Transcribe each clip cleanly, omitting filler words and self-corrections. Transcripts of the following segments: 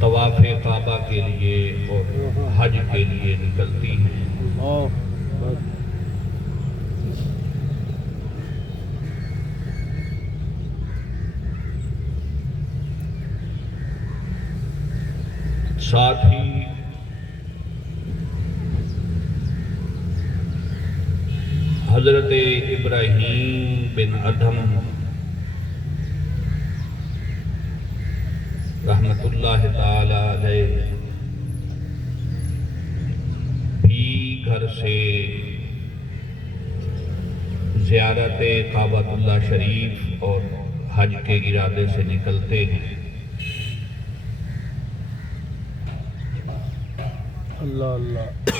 طواف کعبہ کے لیے اور حج کے لیے نکلتی ہیں۔ ساتھ ہی حضرت ابراہیم بن ادھم رحمت اللہ تعالی علیہ بھی گھر سے زیارت کعبۃ اللہ شریف اور حج کے ارادے سے نکلتے ہیں۔ اللہ اللہ۔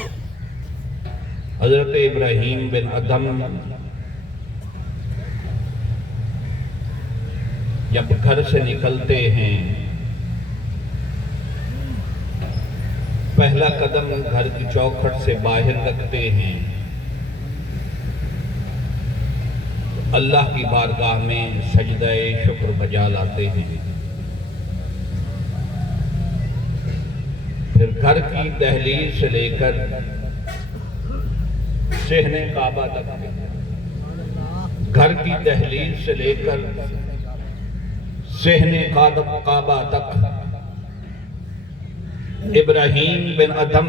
حضرت ابراہیم بن ادھم جب گھر سے نکلتے ہیں، پہلا قدم گھر کی چوکھٹ سے باہر رکھتے ہیں، اللہ کی بارگاہ میں سجدہ شکر بجا لاتے ہیں۔ پھر گھر کی دہلیز سے لے کر صحن کعبہ تک، گھر کی دہلیز سے لے کر صحن کعبہ تک ابراہیم بن ادھم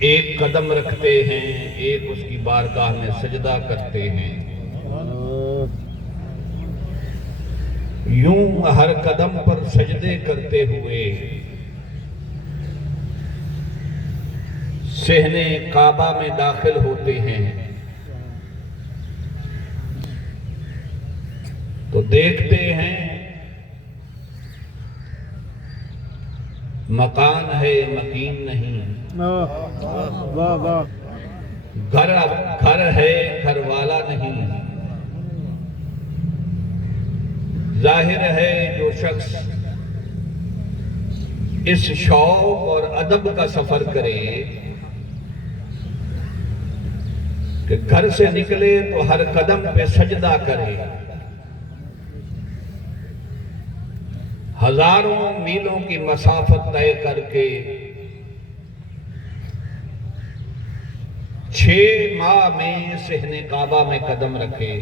ایک قدم رکھتے ہیں، ایک اس کی بارگاہ میں سجدہ کرتے ہیں۔ یوں ہر قدم پر سجدے کرتے ہوئے صحن کعبہ میں داخل ہوتے ہیں تو دیکھتے ہیں مکان ہے مکین نہیں، گھر ہے گھر والا نہیں۔ ظاہر ہے جو شخص اس شوق اور ادب کا سفر کرے کہ گھر سے نکلے تو ہر قدم پہ سجدہ کرے، ہزاروں میلوں کی مسافت طے کر کے 6 ماہ میں صحن کعبہ میں قدم رکھے،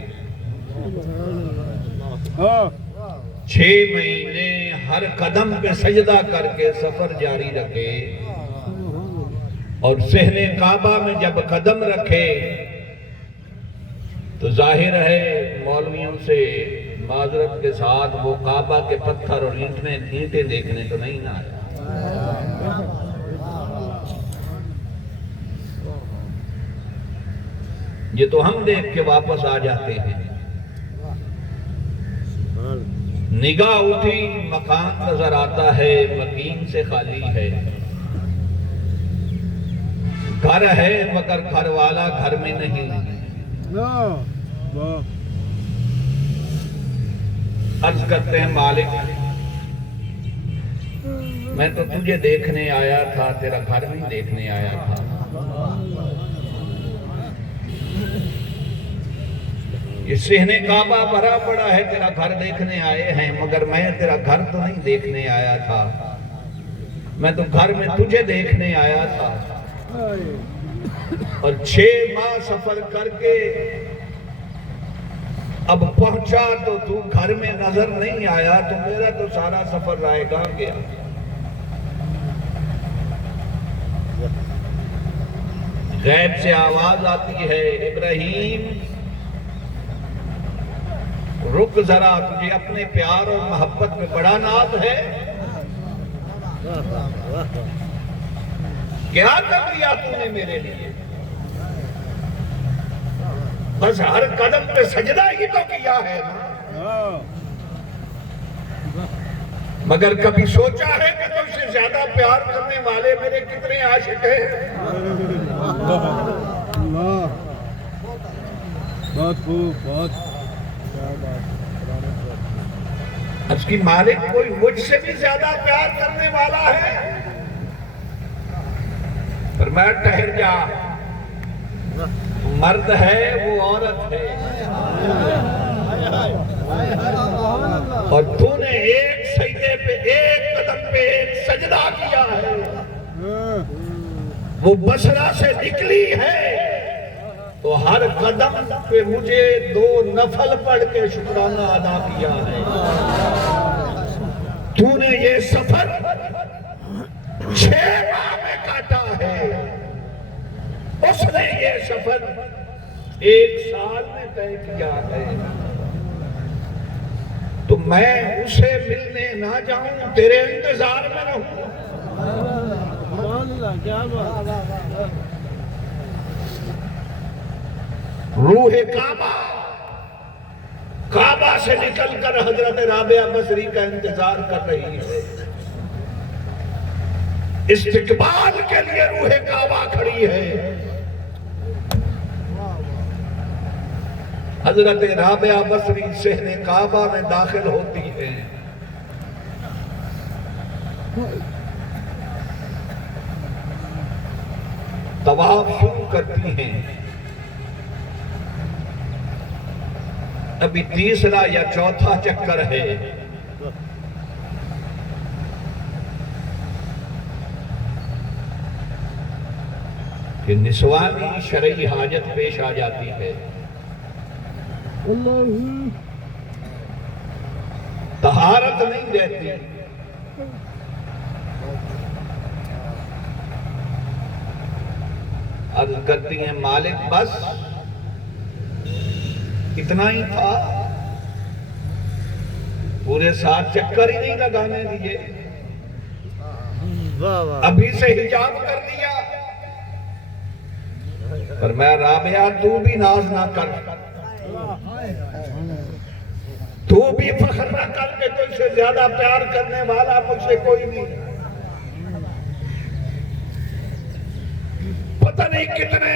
6 مہینے ہر قدم پہ سجدہ کر کے سفر جاری رکھے، اور صحن کعبہ میں جب قدم رکھے تو ظاہر ہے مولویوں سے معذرت کے ساتھ وہ کعبہ کے پتھر اور اینٹیں دیکھنے تو نہیں نہ آیا۔ یہ تو ہم دیکھ کے واپس آ جاتے ہیں۔ نگاہ اٹھی مکان نظر آتا ہے، مکین سے خالی ہے، گھر ہے مگر گھر والا گھر میں نہیں۔ عرض کرتے ہیں مالک میں تو تجھے دیکھنے آیا تھا، تیرا گھر نہیں دیکھنے آیا تھا۔ یہ صحن کعبہ بھرا پڑا ہے، تیرا گھر دیکھنے آئے ہیں، مگر میں تیرا گھر تو نہیں دیکھنے آیا تھا، میں تو گھر میں تجھے دیکھنے آیا تھا۔ اور 6 ماہ سفر کر کے اب پہنچا تو گھر میں نظر نہیں آیا، تو میرا تو سارا سفر رائے گاہ گیا۔ غیب سے آواز آتی ہے، ابراہیم رک ذرا، تجھے اپنے پیار اور محبت میں بڑا ناز ہے، کیا کر لیا تو نے میرے لیے؟ بس ہر قدم پہ سجدہ ہی تو کیا ہے نا، مگر کبھی سوچا ہے کہ تم سے زیادہ پیار کرنے والے میرے کتنے عاشق ہیں؟ بہت خوب، بہت اس کی مالک کوئی مجھ سے بھی زیادہ پیار کرنے والا ہے؟ فرمایا ٹھہر جا، مرد ہے وہ عورت ہے، وہ بصرہ سے نکلی ہے تو ہر قدم پہ مجھے 2 نفل پڑھ کے شکرانہ ادا کیا ہے۔ تو نے یہ سفر 6 ماہ میں کاٹا ہے، اس نے یہ سفر 1 سال میں طے کیا ہے، تو میں اسے ملنے نہ جاؤں، تیرے انتظار میں رہوں۔ کیا بات روح کعبہ سے نکل کر حضرت رابعہ بصری کا انتظار کر رہی ہے، استقبال کے لیے روح کعبہ کھڑی ہے۔ حضرت رابعہ بصری صحن کعبہ میں داخل ہوتی ہے، طواف شروع کرتی ہیں۔ ابھی 3 یا 4 چکر ہے، کہ نسوانی شرعی حاجت پیش آ جاتی ہے، طہارت نہیں رہتی، عرض کرتی ہیں مالک بس اتنا ہی تھا، پورے 7 چکر ہی نہیں لگانے دیے، ابھی سے حجاب کر دیا۔ فرمایا رابعہ تو بھی ناز نہ کر، تو بھی فخر نہ کر کہ تجھ سے زیادہ پیار کرنے والا مجھ سے کوئی نہیں، پتہ نہیں کتنے